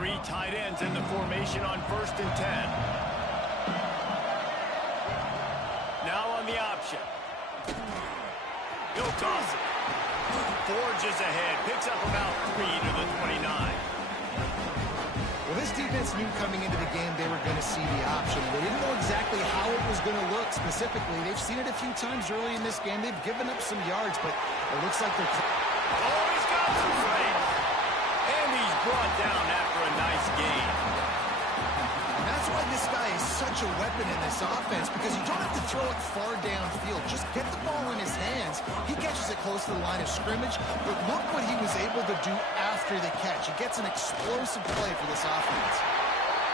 Three tight ends in the formation on 1st and 10. Now on the option. He'll toss it. Forges ahead. Picks up about 3 to the 29. Well, this defense knew coming into the game they were going to see the option. They didn't know exactly how it was going to look specifically. They've seen it a few times early in this game. They've given up some yards, but it looks like they're... Oh, he's got some space. And he's brought down after a nice gain. And that's why this guy is such a weapon in this offense, because you don't have to throw it far downfield. Just get the ball in his hands. He catches it close to the line of scrimmage, but look what he was able to do after the catch. He gets an explosive play for this offense.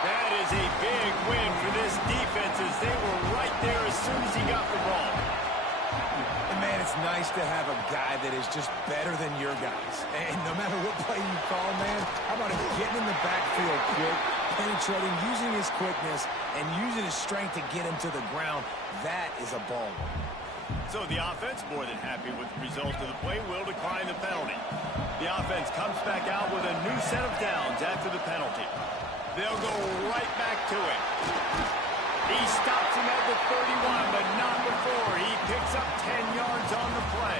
That is a big win for this defense, as they were right there as soon as he got the ball. And man, it's nice to have a guy that is just better than your guys. And no matter what play you call, man, how about him getting in the backfield quick, penetrating, using his quickness, and using his strength to get him to the ground. That is a ball. So the offense, more than happy with the result of the play, will decline the penalty. The offense comes back out with a new set of downs after the penalty. They'll go right back to it. He stops him at the 31, but not before. He picks up 10 yards on the play.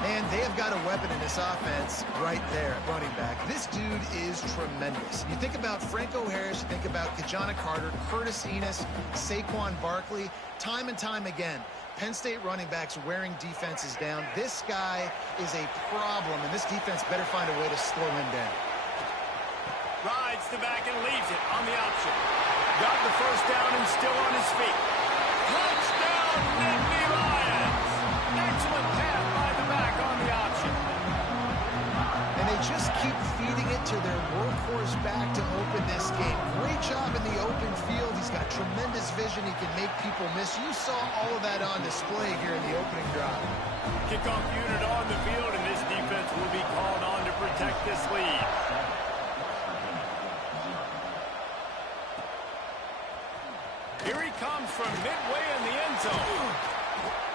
Man, they have got a weapon in this offense right there at running back. This dude is tremendous. You think about Franco Harris, you think about Kajana Carter, Curtis Enis, Saquon Barkley, time and time again. Penn State running backs wearing defenses down. This guy is a problem, and this defense better find a way to slow him down. Rides the back and leaves it on the option. Got the first down and still on his feet. Touchdown, Nittany Lions! Excellent pass by the back on the option. And they just keep feeding it to their workhorse back to open this game. Great job in the open field. He's got tremendous vision. He can make people miss. You saw all of that on display here in the opening drive. Kickoff unit on the field, and this defense will be called on to protect this lead. Here he comes from midway in the end zone.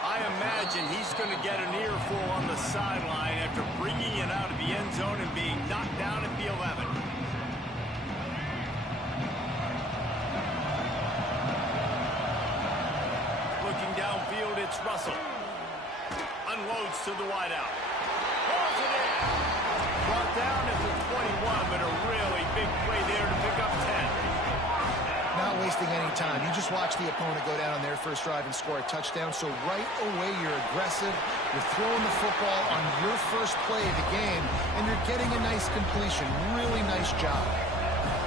I imagine he's going to get an earful on the sideline after bringing it out of the end zone and being knocked down at the 11. Looking downfield, it's Russell. Unloads to the wideout. Pulls it in. Brought down at the 21, but a really big play there to pick up 10. Not wasting any time. You just watch the opponent go down on their first drive and score a touchdown. So right away, you're aggressive. You're throwing the football on your first play of the game, and you're getting a nice completion. Really nice job.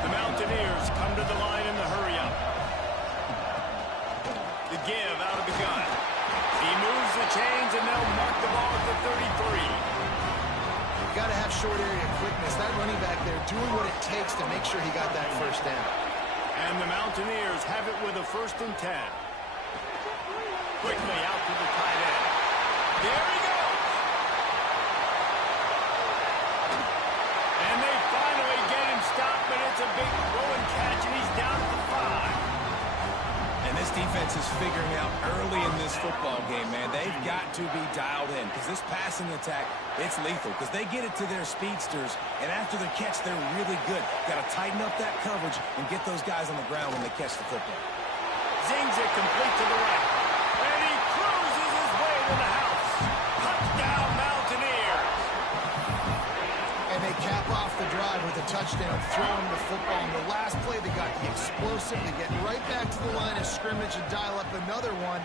The Mountaineers come to the line in the hurry-up. The give out of the gun. He moves the chains, and they'll mark the ball at the 33. You've got to have short area quickness. That running back there doing what it takes to make sure he got that first down. And the Mountaineers have it with a 1st and 10. Quickly out to the tight end. There he goes. And they finally get him stopped, but it's a big throw and catch, and he's down at the 5. And this defense is figuring out early in this football game, man. They've got to be dialed in, because this passing attack, it's lethal, because they get it to their speedsters, and after the catch, they're really good. Got to tighten up that coverage and get those guys on the ground when they catch the football. Zings it complete to the right. And he cruises his way to the house. Touchdown, Mountaineers. And they cap off the drive with a touchdown, throwing the football. On the last play, they got the explosive. They get right back to the line of scrimmage and dial up another one.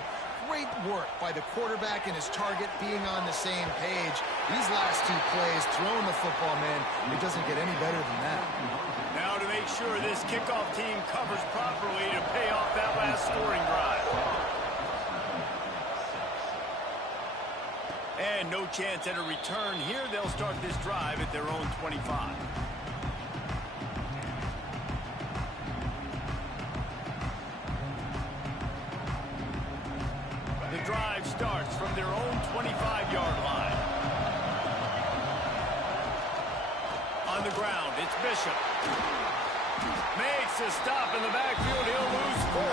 Great work by the quarterback and his target being on the same page. These last two plays, throwing the football, man, it doesn't get any better than that. Now to make sure this kickoff team covers properly to pay off that last scoring drive. And no chance at a return here. They'll start this drive at their own 25. The drive starts from their own 25-yard line. On the ground, it's Bishop. Makes a stop in the backfield. He'll lose 4.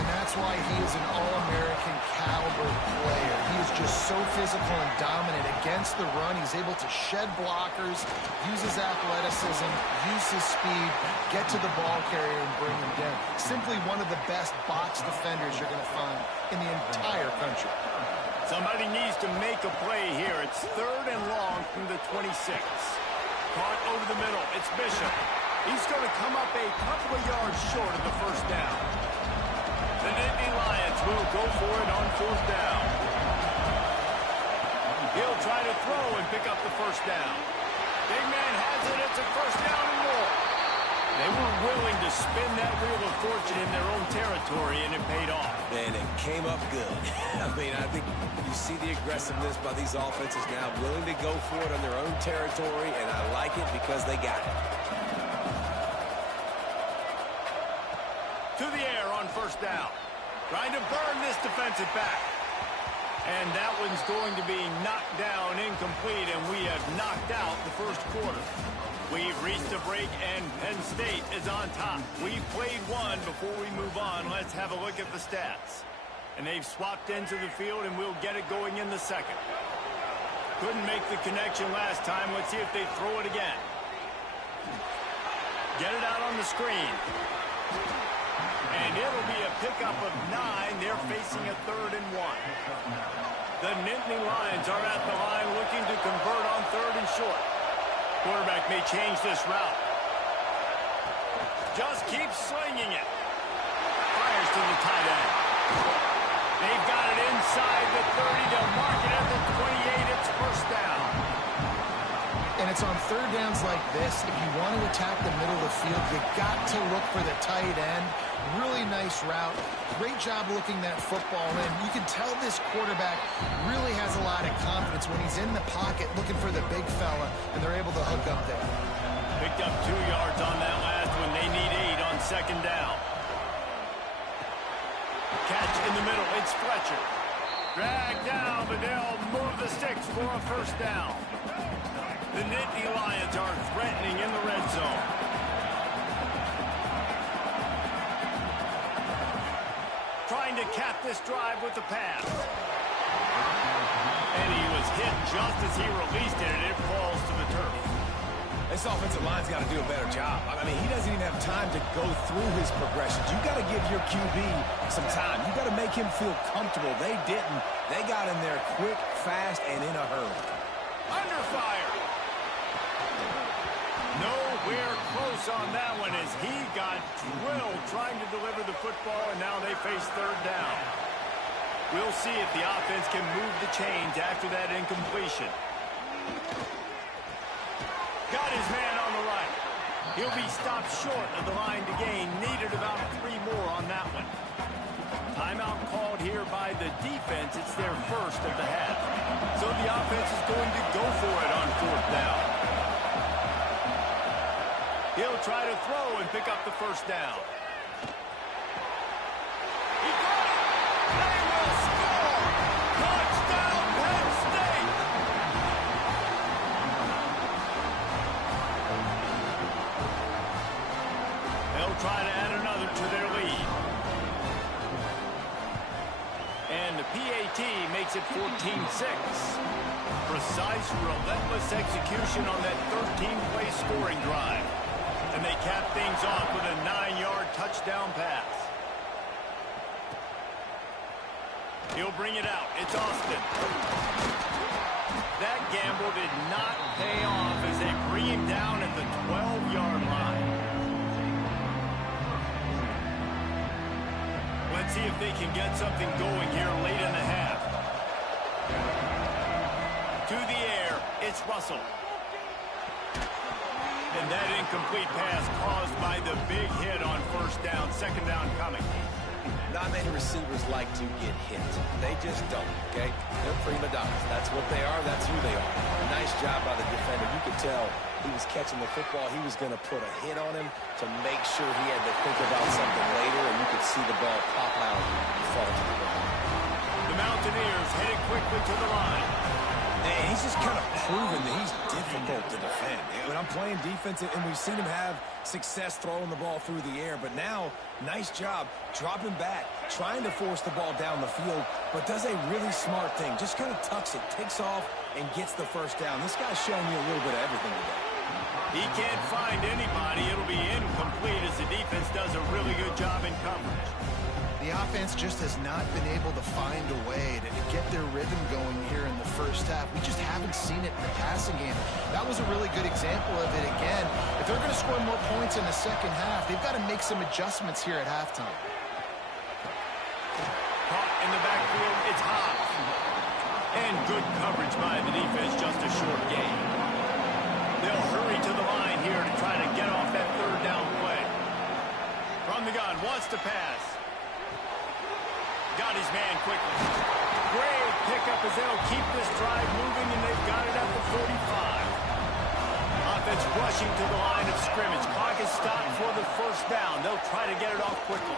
And that's why he is an All-American caliber player. He is just so physical and dominant against the run. He's able to shed blockers, use his athleticism, use his speed, get to the ball carrier and bring him down. Simply one of the best box defenders you're going to find in the entire country. Somebody needs to make a play here. It's 3rd and long from the 26. Caught over the middle. It's Bishop. He's going to come up a couple of yards short of the first down. The Nittany Lions will go for it on 4th down. He'll try to throw and pick up the first down. Big man has it. It's a first down and more. They were willing to spin that wheel of fortune in their own territory, and it paid off. And it came up good. I mean, I think you see the aggressiveness by these offenses now, willing to go for it on their own territory, and I like it because they got it. To the air on first down. Trying to burn this defensive back. And that one's going to be knocked down incomplete, and we have knocked out the first quarter. We've reached a break, and Penn State is on top. We've played one. Before we move on, let's have a look at the stats. And they've swapped ends of the field, and we'll get it going in the second. Couldn't make the connection last time. Let's see if they throw it again. Get it out on the screen. And it'll be a pickup of 9. They're facing a 3rd and 1. The Nittany Lions are at the line looking to convert on 3rd and short. Quarterback may change this route. Just keeps slinging it. Fires to the tight end. They've got it inside the 30. They'll mark it at the 28. It's first down. And it's on 3rd downs like this. If you want to attack the middle of the field, you got to look for the tight end. Really nice route. Great job looking that football in. You can tell this quarterback really has a lot of confidence when he's in the pocket looking for the big fella, and they're able to hook up there. Picked up 2 yards on that last one. They need 8 on 2nd down. Catch in the middle. It's Fletcher. Drag down, but they'll move the sticks for a first down. The Nittany Lions are threatening in the red zone. Trying to cap this drive with the pass. And he was hit just as he released it, and it falls to the turf. This offensive line's got to do a better job. I mean, he doesn't even have time to go through his progressions. You got to give your QB some time. You got to make him feel comfortable. They didn't. They got in there quick, fast, and in a hurry. Under fire. Nowhere close on that one as he got drilled trying to deliver the football, and now they face 3rd down. We'll see if the offense can move the chains after that incompletion. Got his man on the right. He'll be stopped short of the line to gain. Needed about 3 more on that one. Timeout called here by the defense. It's their first of the half. So the offense is going to go for it on 4th down. He'll try to throw and pick up the first down. He got it! They will score! Touchdown, Penn State! They'll try to add another to their lead. And the PAT makes it 14-6. Precise, relentless execution on that 13-play scoring drive. And they cap things off with a 9-yard touchdown pass. He'll bring it out. It's Austin. That gamble did not pay off as they bring him down at the 12-yard line. Let's see if they can get something going here late in the half. To the air, it's Russell. And that incomplete pass caused by the big hit on first down. 2nd down coming. Not many receivers like to get hit. They just don't, okay? They're prima donnas. That's what they are. That's who they are. Nice job by the defender. You could tell he was catching the football. He was going to put a hit on him to make sure he had to think about something later, and you could see the ball pop out and fall to the ground. The Mountaineers headed quickly to the line. And he's just kind of proven that he's different. difficult to defend. When I'm playing defense, and we've seen him have success throwing the ball through the air, but now, nice job dropping back, trying to force the ball down the field, but does a really smart thing. Just kind of tucks it, takes off, and gets the first down. This guy's showing you a little bit of everything today. He can't find anybody. It'll be incomplete as the defense does a really good job in coverage. The offense just has not been able to find a way to get their rhythm going here in the first half. We just haven't seen it in the passing game. That was a really good example of it again. If they're going to score more points in the second half, they've got to make some adjustments here at halftime. Caught in the backfield, it's Hobbs. And good coverage by the defense, just a short gain. They'll hurry to the line here to try to get off that third down play. From the gun, wants to pass. Got his man quickly. Great pickup as they'll keep this drive moving, and they've got it at the 45. Offense rushing to the line of scrimmage. Clock is stopped for the first down. They'll try to get it off quickly.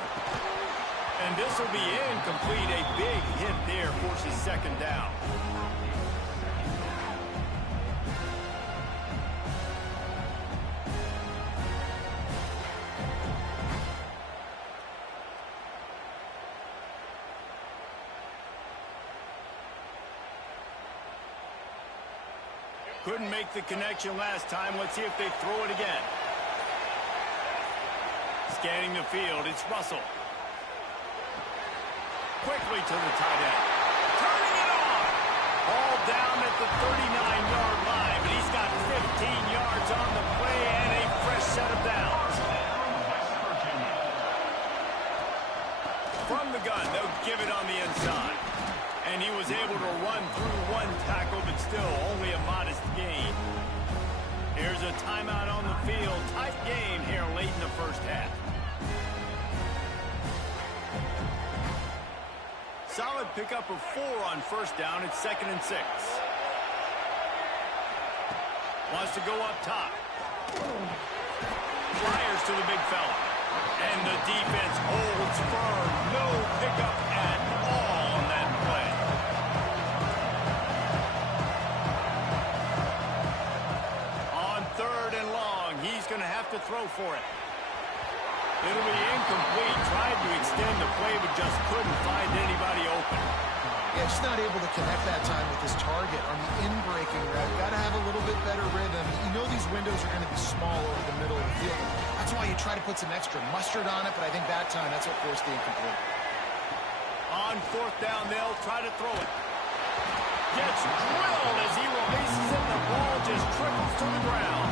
And this will be incomplete. A big hit there forces second down. Couldn't make the connection last time. Let's see if they throw it again. Scanning the field, it's Russell. Quickly to the tight end. Turning it on. Ball down at the 39-yard line, but he's got 15 yards on the play and a fresh set of downs. From the gun, they'll give it on the inside. And he was able to run through one tackle, but still only a modest gain. Here's a timeout on the field. Tight game here late in the first half. Solid pickup of 4 on first down. It's 2nd and 6. Wants to go up top. Flyers to the big fella. And the defense holds firm. No pickup at all on that play. On 3rd and long, he's going to have to throw for it. It'll be incomplete. Tried to extend the play, but just couldn't find anybody open. Yeah, just not able to connect that time with his target on the in-breaking route. Got to have a little bit better rhythm. You know these windows are going to be small over the middle of the field. That's why you try to put some extra mustard on it, but I think that time that's what forced the incomplete. On 4th down, they'll try to throw it. Gets drilled as he releases it. The ball just trickles to the ground.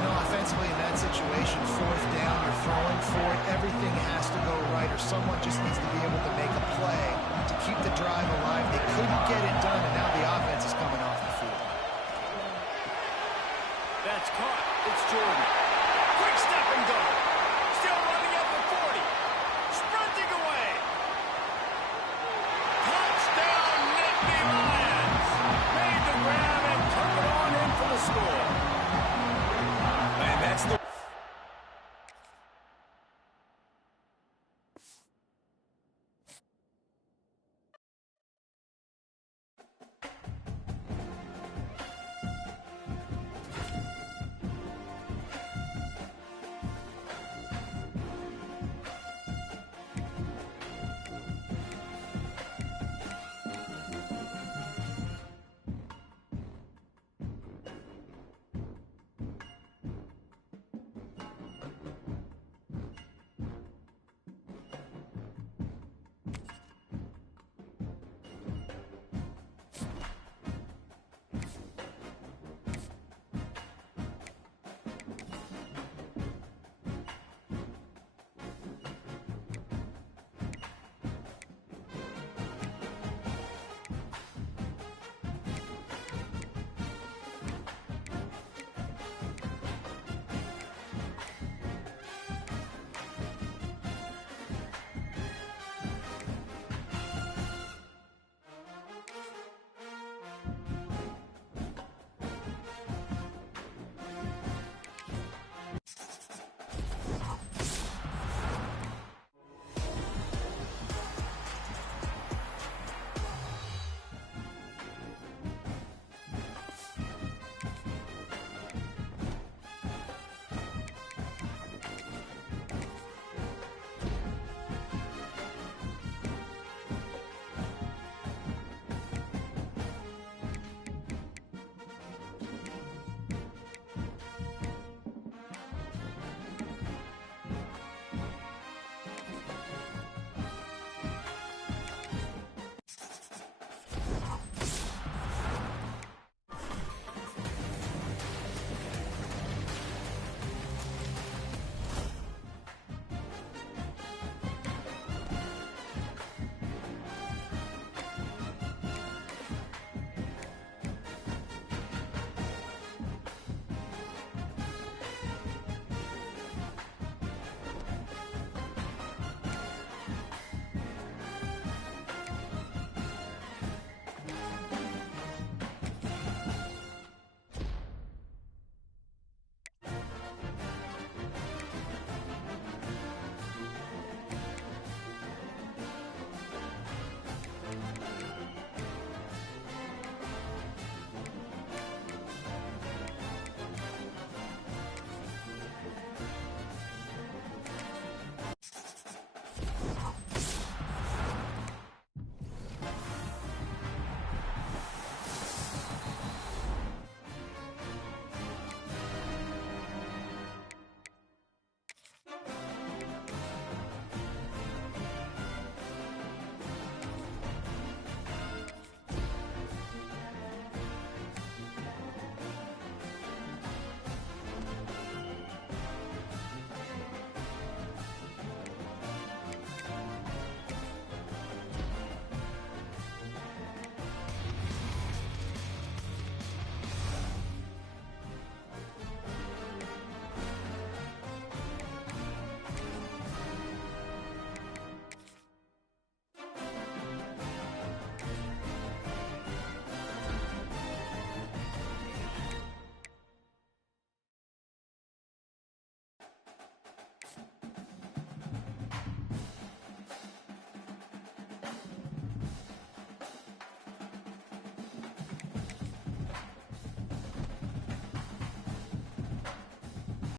You know, offensively in that situation, 4th down, you're throwing for it. Everything has to go right, or someone just needs to be able to make a play to keep the drive alive. They couldn't get it done, and now the offense is coming off the field. That's caught. It's Jordan. Quick step and go.